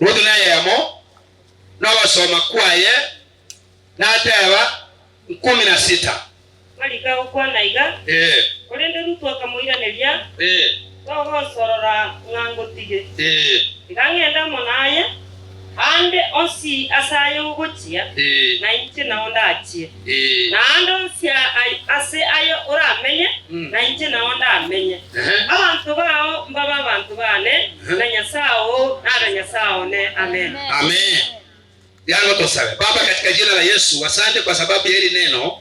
Ruth na yemo no basoma kwaye na ateba 16 malika ukwana iga olende Ruth akamuiraneria toho sorora ngangotige igangenda monaye ande osi asayo ugochia na inche naonda achie na ande osi ase ayo oramenye na inche naonda amenye abantu bao mbaba abantu bane na nyasao na nyasao ne amen. Amen. Yango tusabe. Baba, katika jina la Yesu, asante kwa sababu ya hili neno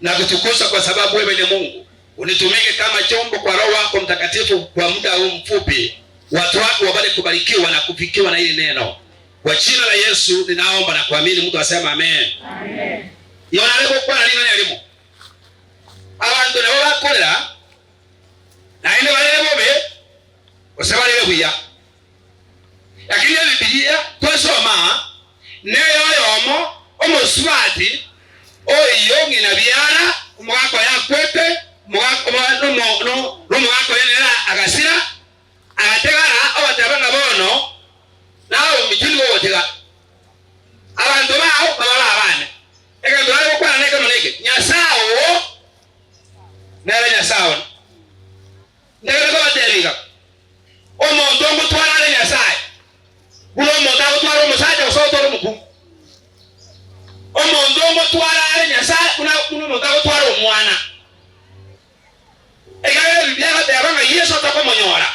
na kutukuza kwa sababu wewe ni Mungu. Unitumike kama chombo kwa Roho wako Mtakatifu kwa muda huu mfupi. Watu wako wabale kubarikiwa na kufikiwa na hili neno. Kwa jina la Yesu ninaomba na kuamini, mtu asema amen. Amen. Yona leko kwa nini na elimu? Abantu nabo bakorera na ine balebobe osaba lebe kuya. Lakini Biblia twasoma neyo yomo omoswati oyo ngina byara umwako yakwete mwako no mwako yenera agasira agategara abatabanga bono nawo mikili wotega abantu bawo babala abane ekando bali kwa neka moneke nyasawo nere nyasawo nere ko bateriga omuntu ngutwara nyasaye bulo monta gutwara omusaja osotoro muku omuntu ngutwara nyasaye kuna monta gutwara omwana egale Biblia batabanga Yesu atakomonyora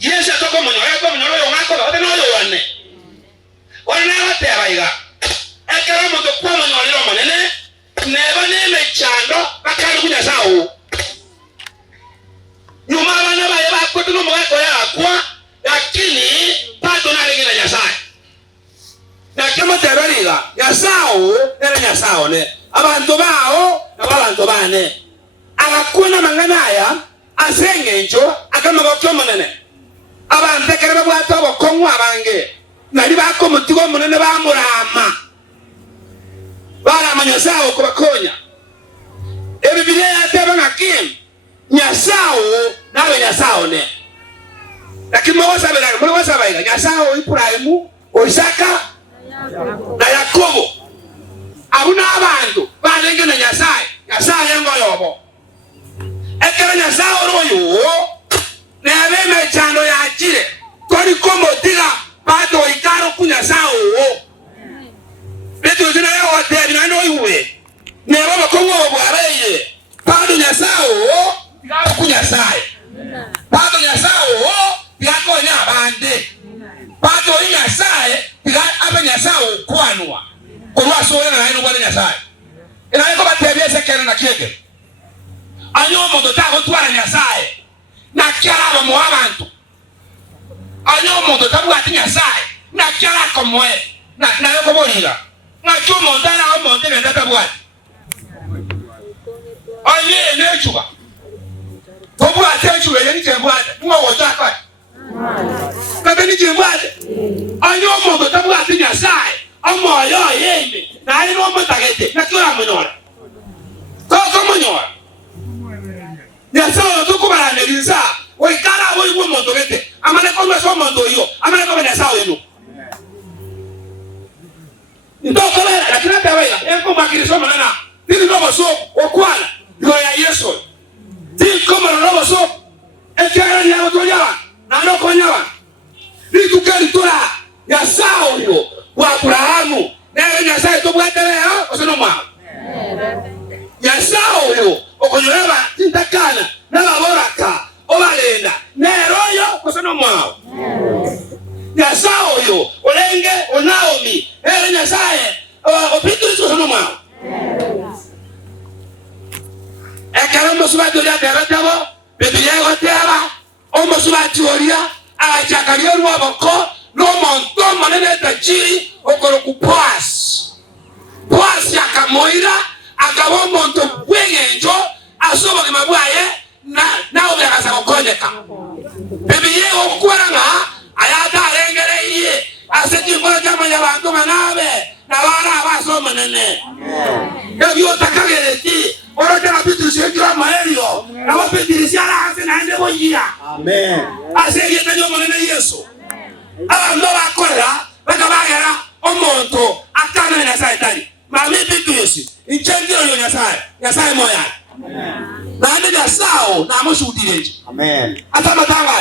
Yesu atakomonyora ko monyoro yo ngako bate no yo wane wana bateba iga ekero moto kwa monyoro monene neba neme chando bakali kunya sawo nyuma bana baye bakoto no mwako ya kwa lakini pato na lengena nyasaye na kama tebaliga nyasawo nere nyasawo ne abantu bao na abantu bane akakuna manganaya asengenjo akamagokyo monene abantu kereba bwato bokongwa abange nali bako mutigo monene bamurama bara nyasawo kubakonya Biblia yateba ngakim nyasawo nawe nyasawo ne lakini mwasabela nyasawo Ibrahimu Isaka na Yakobo abuna abantu balenge na nyasaye ngoyobo ekera nyasawo royo nebe mechando ya chile kodi kombo tiga pato ikaro kunya sawo beto zina ya hotel na no iwe ne baba kongo bwareye pato nyasawo ikaro kunya sai pato nyasawo yako nya bande pato nyasaye tiga aba nyasawo kwanwa kwa so na ino kwa nyasaye ina iko batebye sekere na kiege anyomo dotago twara nyasaye na kyala mu abantu anyomo dotago ati nyasaye na kyala komwe na yoko bolira na chumo ndana o monte benda tabwati aye ne chuba tobu atenchu ye ni tembwata ngo wotaka kabeni tembwata anyomo dotago ati nyasaye amo yo yeme na ino mo tagete na kyala munyora ko munyora nyasawo tukubala neliza wekala abo iwo mondo gete amane ko so mondo yo amane ko nyasawo yenu ndoko la lakini tabaila yanko makiriso manana nini ndogo so okwana yo ya Yesu ti koma ndogo so ekera ni abo toyawa na ndoko nyawa ni tukali tura nyasawo yo wa Abrahamu na nyasawo to bwatele ha osono mwa nyasawo yo okonyoreba tintakana na laboraka obalenda neroyo kosono mwao nyasawo yo olenge onaomi ere nyasaye Beatrice kosono mwao ekara mosubati olia teratabo Biblia yotera omosubati olia achakario rwaboko no monto monene tachiri okoro kupas pas yakamoira akabo monto bwengenjo asobo ke mabwaye na obekasa kokonyeka Biblia okwaranga ayata arengere iye aseti ngora chama ya bantu manabe na bana abasoma nene yo takagereti orote na Beatrice ngira maelio na Beatrice ala hase na ende boyia amen asege tanyo monene Yesu aba ndo Nyasaye moya. Nani Nyasaye na mushuhudireje. Amen. Ata matanga.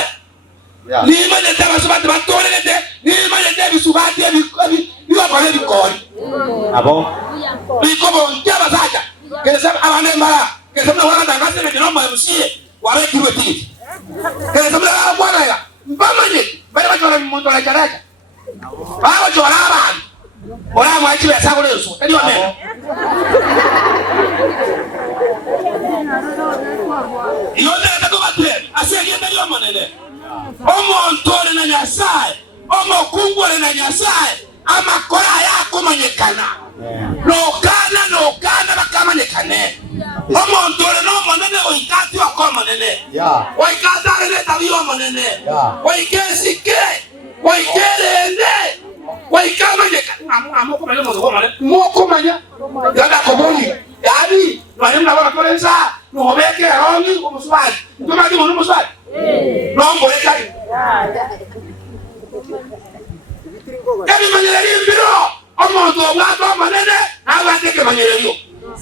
Ni mane taba subati batolelete, ni mane tebi subati biwa kwa hebi kori. Abo. Bikobo njaba saja. Kesa abane mara, kesa mna wana dangase na kinomba msie, wale kiwe tiki. Kesa mna bwana ya. Mbamanye, bale wachora mmondo la charaja. Bale wachora abani. Ora mwachi ya sago leso. Tadi wa mena. Yote atakuwa tena. Asiye tadi wa manene. Omo ntore na Nyasaye. Omo kungwale na Nyasaye. Ama kora yako manyekana. Nokana bakama nekane. Omo ntore no manene oikati wa kwa manene. Oikata ene tabi wa manene. Oikesike. Oikerende. Waikamanya amoko manya moko manya gada koboni yani wale mnabona kolenza nobeke rongi umuswali ndomaki munu muswali nombo ekali ebi manyeri mbiro omonto ngado manene abateke manyeri yo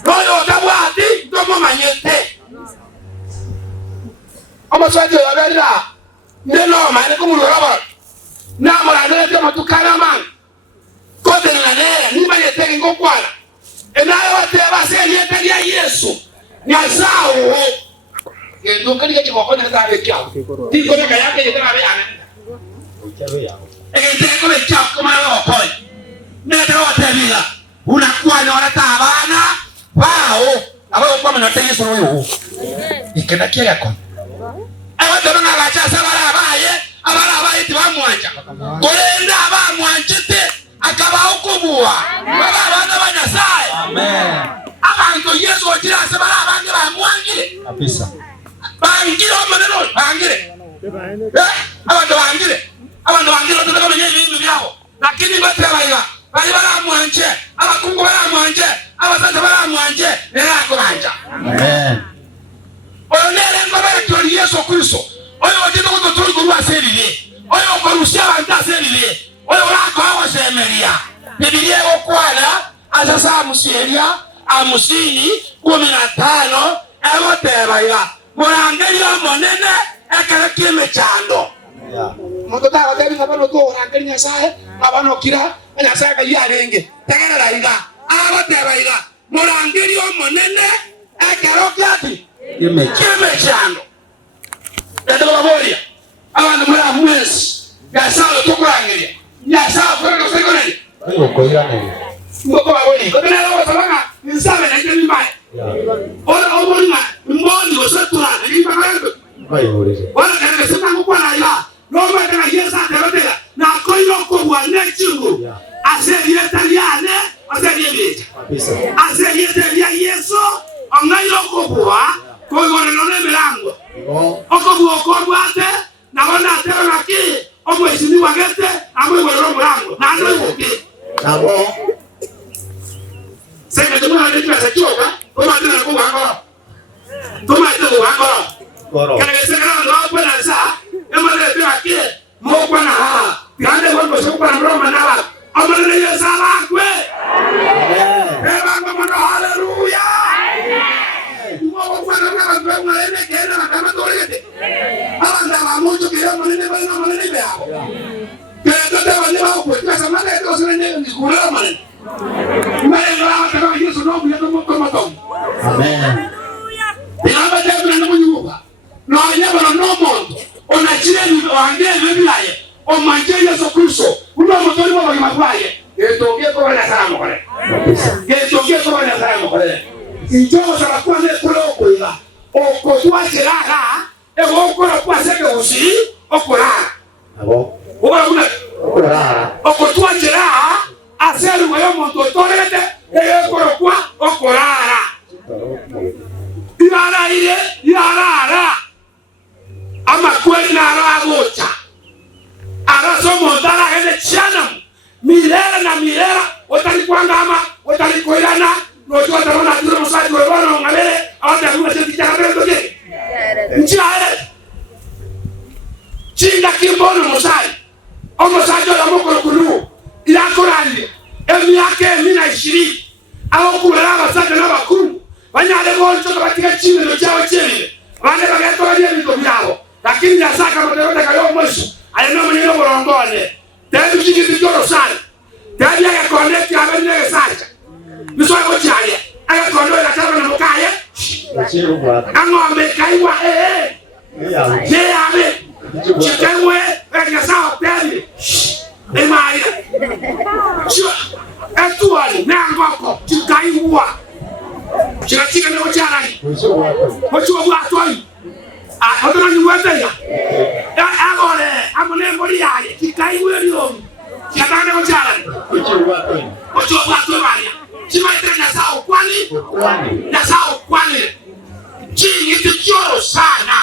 royo tabwati ndomo manyete omuswali wabelira ndeno mane kumuloraba na mwana ndio matukana man kote na nene ni manye tege ngokwana enayo wateba se ni tege Yesu nyazao ndo kali kiti kwa kona za bekao tiko na yake yetara be ana ko be chao kama yo poi ndio watebila unakuwa na wala tabana wao abo kwa mna tege soro yo ikenda kia yako awa ndo na la cha sabara baye abana abaye tibamwanja kolenda abamwanjite akabawukubwa baba bana Nyasaye. Amen. Abantu Yesu ojira asebala abange bamwangire kabisa bangire omaneno bangire abantu bangire tunakomenya ibintu byabo lakini batebaiga bali baramwanje abakungu baramwanje abasaza baramwanje nerako banja. Amen. Onere ngobere Yesu Kristo oyo ojira ko tuli kurwa serire oyo korusia banta serire oyo rako awasemeria Biblia okwana asasa amuseria amusini 15 emotebaiga murangeria monene ekere kimechando moto ta watebi ngabano to orangeria Nyasaye abano kira Nyasaye kayarenge tegera raiga abotebaiga murangeria monene ekero kyati kimechando ndo baboria abantu muri amwesi gasalo tokurangeria Nyasaye kwenda sekoneli okoyane ngoko baboni ko bena lo sabanga nsabe na ngi mbaye ora obona mbondi osatura ngi mbaye bayore ora kana semango kwa na ya no ma kana Yesu aterotela na koyo ko bwana chingu aseri italiane aseri yeje aseri italiane Yesu ongairo ko bwa ko ngone no milango okobwa ko bwate na wana atero naki obo isini wagete amwe wero mulango na ndo yoke nabo sema jamaa ndio tunachoka kama tena kwa ngoro tuma ndio ngoro kana sema ndo kwa na saa ema ndio tuakie mokwa na ha yande wako sokwa na Roma na wala amana ya sala kwe eba kama haleluya mokwa na kwa ngale kena na kama torete anda la mucho que ya manene bana manene beao pero te va a llevar pues esa manera que se le ni cura manene mane la ta Yesu no ya no como tom amen ila te na munguka no anyaba no mondo ona chile ni wange bibilaye o manje Yesu Kristo uno motori wa magwaye etonge ko na salamu kole etonge ko na salamu kole injo sala kwa ne kulo ko ila o ko tuachiraga ewo okora kwaseke usi okora abo okora okotwajera aseru wayo monto torete ekora kwa okorara irara ama kweli na aragocha araso mondara hele chana milera otalikwanga ama otalikoirana no tuatarona tiro mosati webano ngabele awata kuma chetichana ndoje Njare chinga kimbono mosai omosajo ya mokoro kunu ila korande emi yake 2020 au kulala basaje na bakuru Wanyale goncho katika chini ndio chao chini. Wale wakaitoa ile vitu vyao. Lakini ya saka mtaona kayo mwisho. Aina mwenyewe borongone. Tena kijijoro sana. Tena ya connect ya bende sasa. Niswa ko chale. Aya kondo ya tano na mukaya. Angombe kaiwa Je ame. Chikaiwe ya sawa tena. Emaya. Chua. Atuali na ngoko chikaiwa. Chikatika na ucharani. Ocho bwatoi. Otona ni wetenya. Agole, amone mbori yaye. Chikaiwe ryo. Chikatana na ucharani. Ocho bwatoi bali. Chimaitenya sao kwani? Na sao kwani. Chingi tichoro sana.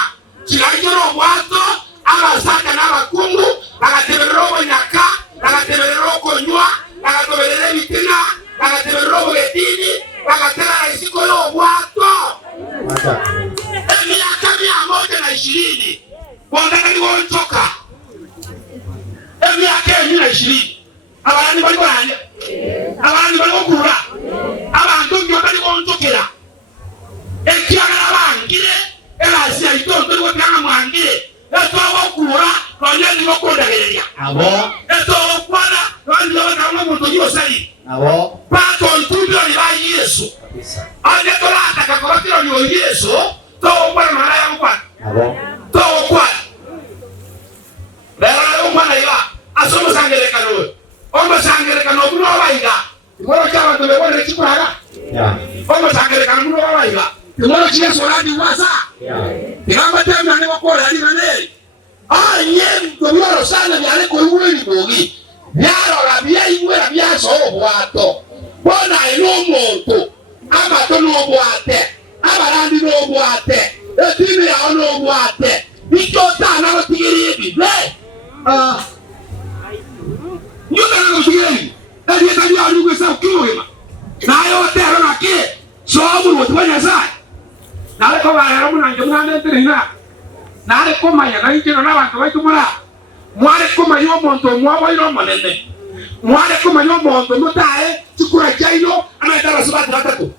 Chikaichoro bwato, ama saka na bakungu, akateberoko nyaka, akateberoko nywa, akatobelele mitina, akateberoko getini, akatela isiko yo bwato. Miaka 120. Wandaka ni wontoka. Miaka 120. Abandi bali bali. Abandi bali okura. Abantu ndio bali wontokera. Ekiagala bangire, elasi itondo ngo tanga mwangire. Eto okura, banyani bakondagereria. Abo. Eto okwala, bandi bakanga muntu yosali. Abo. Pato ntumbyo ni ba Yesu. Ande kolata kakotiro ni Yesu, to okwa mara ya okwa. Abo. To okwa. Bera okwa ya, asomo sangere kanu. Omba sangere kanu kuno baiga. Ngoro chawa to bebone chikuraga. Ya. Omba sangere kanu kuno baiga. Ngoro chiya solani wasa. Ya. Ngamba tena ni wakola ali nane. Nye ngoro sana yale ko uwe bogi. Yaro rabia iwe rabia so bwato. Bona ino monto. Ama to no bwate. Abarandi no bwate. Etime ya no bwate. Ikota na batigiri bi. Nyuka na kusigiri. Edi etabi ya nyuka sa kiwema. Na yo tero na ke. So abu wotwanya sai. Na ko ba ya muna njumana ntirina. Na le koma ya na ikino na bantu baitumura. Mwale koma yo monto mwa iro manene. Mwale koma yo monto mutae chikura chaino ana dara subati batatu.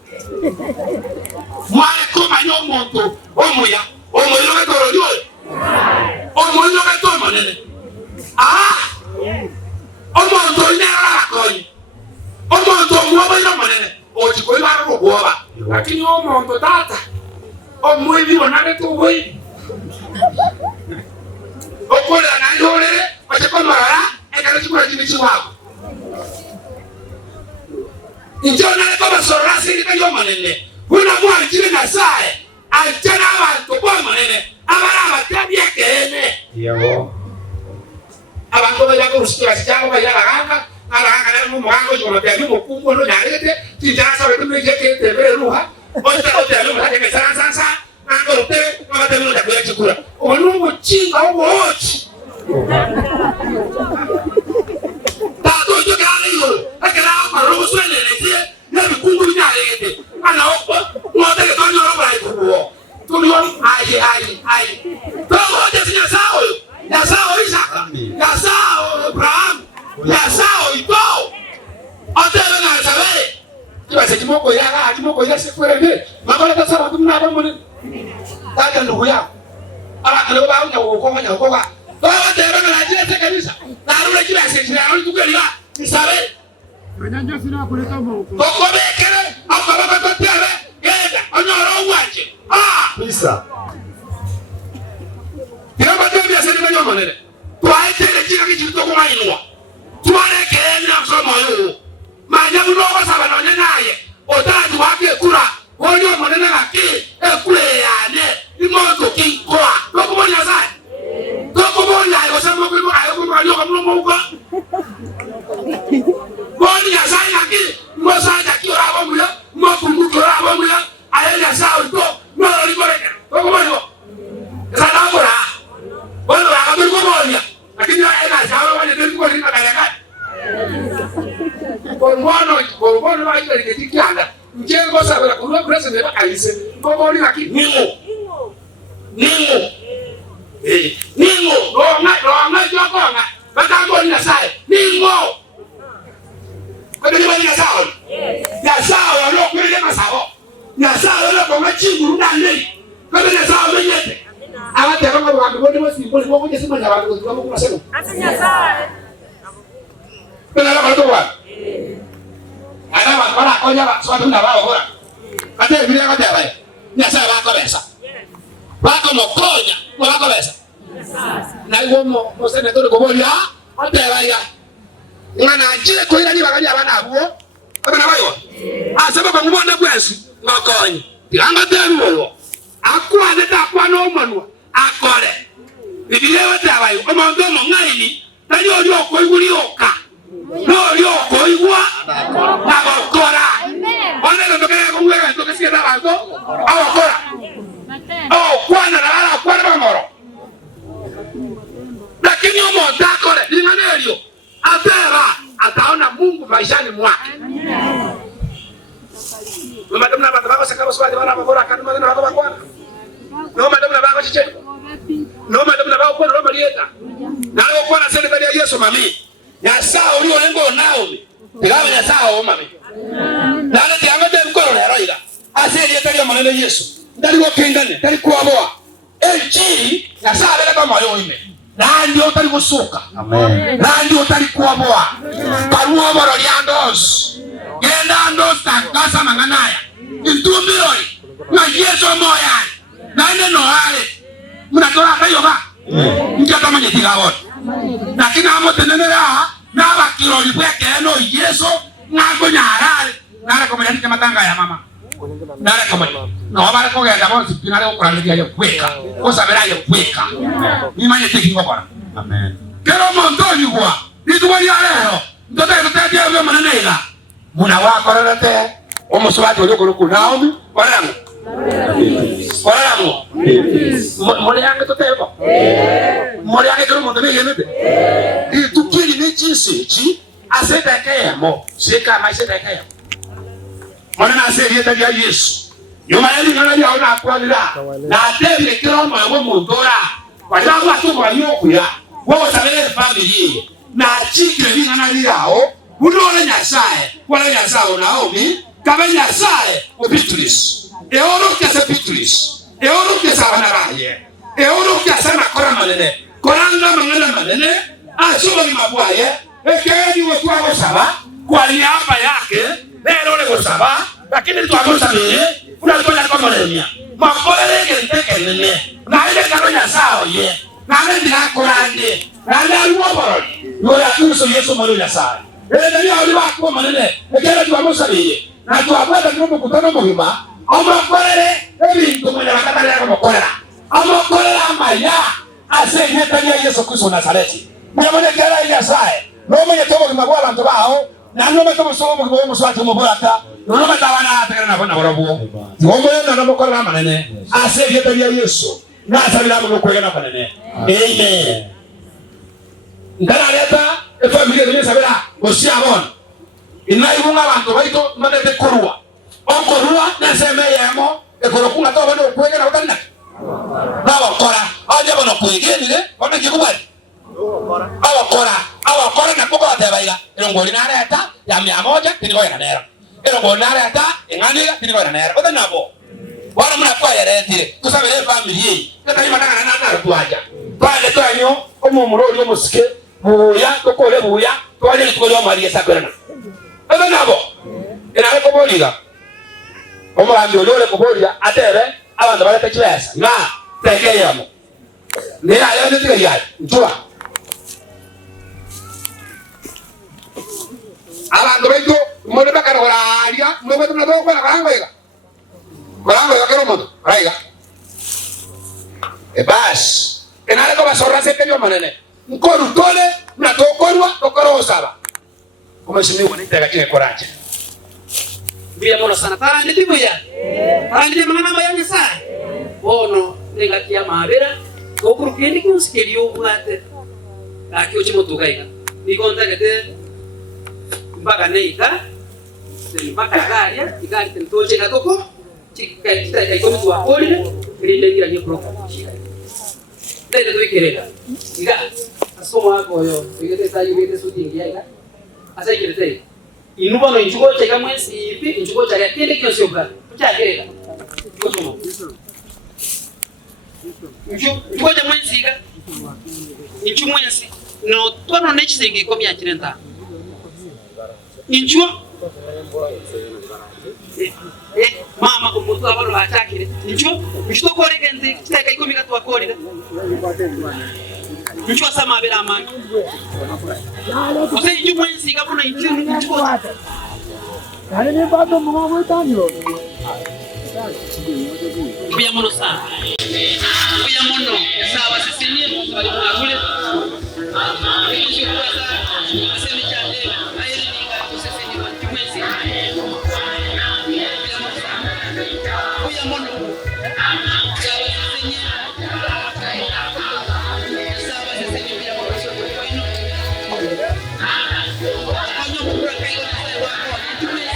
Mwale koma yo monto omoya lo toro yo. Omoyo lo toro manene. Omonto ina ra koi. Omonto mwa iro manene. O chiko ila ro boba. Lakini omonto tata. Omwe onale to we. Okola na ndole, achakomara, ekalo chikura chimichi wako. Njona kama sorasi ni kanyo manene. Kuna mwa chile na sae, anchana abantu kwa manene. Abara abatabia kene. Yabo. Abantu bajya kurusika cyangwa bajya ganga, aranga na mu muhango cyo mabya mu kungo no yarete, tinjasa betu n'ijeke tebe ruha. Ote alo mutake sansa. Angorote wakati mmoja kwa chakula. Olungu chinga wote. Tato joka hiyo. Akala marogo swele letie. Na bikungu nyalete. Ana okwa. Ngote ke tonyo roba ikuo. Tonyo ai. To wote sinya sao. Ya sao Isaac. Ya sao Abraham. Ya sao Ito. Ote na sabe. Kiba se kimoko ya se fuere. Mama ta sababu mna bomo. Tata ndugu yako. Kale ba unya uko kwa. Toa tero na jina te kanisa. Na rule kila sisi na ndugu ya isabe. Manyanja sina kuleta moko. Koko bekere, akaba ba tere. Yenda, onyoro wache. Bisa. Kila ba tere sisi na nyoma nene. Toa tele kila kitu to kwa inwa. Tuare kele na somo yo. Manya uno kwa sababu na naye. Otatu wake kula. Wonyo monene ngaki ekule yane imoto kinkwa dokubonya sai dokubonya ayo sema ko ayo ko ayo ko mo ko bonya sai ngaki mo sai ta ki ora bomuya mo kungu ko ora bomuya ayo ya sai to no ri ko reka dokubonya sana bora bono ga ko bonya lakini ayo na sawa wale ndio ko rika kaya kwa mwana wa ile kitikanga Njengo sabela kuruwa president bakalise ngoboli ngaki ningo ronga jokonga bakango ni sai ningo kwa nini bali nasao ya sao no kweli masao Nyasaye lo ko ngachinguru ndane. Kada Nyasaye menyete. Abate kama bantu bode bosimbole bwo kuje simanya abantu ko kuma seno. Ati Nyasaye. Bela la ko wa. Ana ba para ko ya ba so tunda ba hora. Kate vile kate ba. Nyasaye ba ko besa. Ba ko mokonya, mo ba ko besa. Na iwo mo sene to ko bolia, ate ba ya. Ngana je ko ira ni ba kali abana abuo. Abana ba yo. Asaba ba ngubona bwesu, ngokonya. Tilanga tenu yo. Akwa de ta kwa no manwa. Akore. Biblia wote abayo. Omo ndo mo ngaini. Tani ori oko iguri oka. No ori oko igwa. Na gokora. Ona ndo kaya kungweka ndo kesi na bantu. Awakora. Oh, kwana na kwana bamoro. Lakini omo ndakore. Linganerio. Atera ataona Mungu maishani mwake. Madam na baba sakaba swali bana bakora kanuma na baba kwana. No madam na baba chiche. No madam na baba kwana Marieta. Na leo kwana serikali ya Yesu mami. Ya saa ulio lengo nao. Tigawe ya saa o mami. Na ale tianga de mkoro lero ila. Aseli yetali maneno Yesu. Ndali wo kengane, ndali kuaboa. Ejiri ya saa bele kama leo ime. Na ndio utali kusuka. Amen. Na ndio utali kuaboa. Paruwa boro liandos. Genda ndo stakasa manganaya. Intumbiroi. Na Yesu moya. Na ine noale. Mnatoa kayo ba. Mjata manye tigawon. Na kina amo tenenera. Na bakiroli pweke eno Yesu. Ngago nyarale. Nara komanyani kama tanga ya mama. Nara komanyani. Na wabara kogenda bonsi pinare ukurani ya pweka. Kosa vera ya pweka. Mimanye teki ngobara. Amen. Kero montoni kwa. Nituwali ya leo. Ndote kutetea ya mananela. Muna wako rarate. Omo swati walioko Naomi. Walamu. Walamu. Mole yange totebo. Mole yange kero montoni yenete. Tukiri ni jinsi chi. Aseta kayamo. Seka maiseta kayamo. Mwana na aseri yeta ya Yesu. Yuma yeli ngana ya ona akwalira. Na atebile kero mo yabo mondora. Wajabu atumo wanyoku ya. Wawo sabele family. Na chikre ni ngana yao. Unole Nyasaye, wala Nyasaye Naomi, kabe Nyasaye o Beatrice. E oro ke sa Beatrice. E oro ke sa banaraye. E oro ke sa makora manene. Koranga mangana manene, asoba ni mabwaye, e kaya ni watu wa saba, kwa niaba yake, leo le saba, lakini tu akosa mimi, unatoka kama mlemia. Makole ke nteke nene. Na ile karo Nyasaye, na ile ndirakorande. Na ile alwoboro. Yoya kuso Yesu mali Nyasaye. Ndio wali wako manene ekera tuamusabiye na tuabweta tumo kutana muhima amakorere ebintu mwenye bakatale yako mokorera amakorera amaya ase nyetani ya Yesu Kristo Nazareti mwamone kera ya Nyasaye no mwenye tobo kimagwa abantu baho na no metobo somo kiboye muswati muborata no metawana atakana na bona borobuo ngomwe na mokorera manene ase nyetani ya Yesu Nazareti na mokorera manene amen. Ngana leta familia ni sabela osiabon inaibunga abantu baito manete korua onkorua na seme yemo e korokunga to bano kwege na utanna bawa kora aje bano kwege ni le ona kikubali awa kora na poko atebaila ngoli na leta ya 100 tiniko ya nera ngoli na leta ngani tiniko ya nera utanna bo bwana mna kwa yerete kusabele familia kata imatanga na tuaja pale to anyo omumuro oli omusike buya kokole buya twali tukole omali esakwena ebe nabo ina ko boliga omulambi olole ko bolia atebe abantu baleta chilesa na tekeyamo ne ayo ne tikaya ntuwa abantu beko mole bakara oralia mwe tumna boko na bangoiga kero moto raiga bas ina ko basora sekenyo manene mkoru tole na tokorwa tokoro saba kumeshimiwa wanitaka kile koraje bila mona sana para nditibu ya para nditibu mama yangu sana bono negatia mabera kokuru kindi kusikeliyo bwate akio chimotoka ika nikonta kete mpaka neika mpaka garia igari tentoche katoko chika ikomitu wa polile kilindengira ni program tende tuikerera iga asoma ako yo igete tayo igete sutingi ya asa igete inuba no inchugo cheka mwezi ipi inchugo chaka kende kyo sioka Chagera. Ngoja mwenzi ga. Inchu mwenzi. No tono nechisingi ko byakirenta. Inchu mama ko mutu abalo batakire. Inchu bishito koreka nte kitaka ikomi katwa korira. Inchu asama bera amani. Ose inchu mwenzi ga buna inchu. Kare ne bado mwa wetanyo. Kuya mono sana. Kuya mono sawa sisinie bali mwakule. Kisho kuasa aseme chande ayeli ninga kuseseni wa kimwezi. Kuya mono sawa sisinie. Sawa sisinie kuya mono sio kwa ino. Kanyo kura kai kwa sawa kwa kimwezi.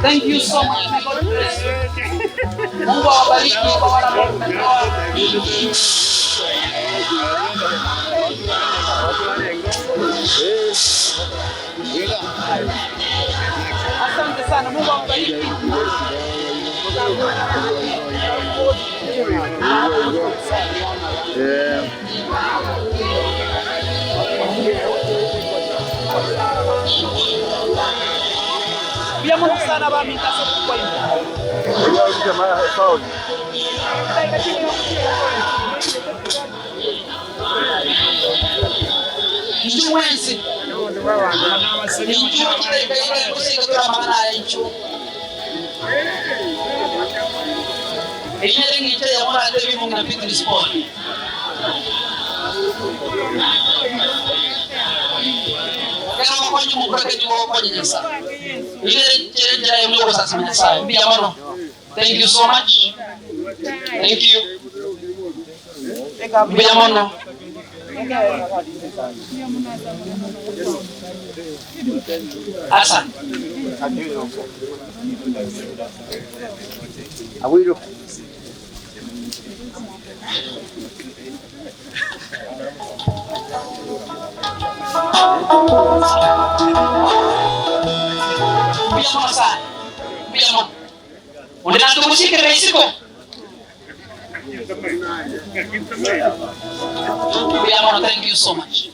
Thank you so much. May God bless you. Mungu awabariki kwa wale ambao mmetoa. Asante sana. Mungu awabariki. Biamo sana ba mitaso kwa hiyo. Ndio mwenzi. Thank you so much. Thank you. Biamono. Asa. Awiro. Biamono sana. Biamono. Udah nanti musik ke resiko. Biamono, thank you so much.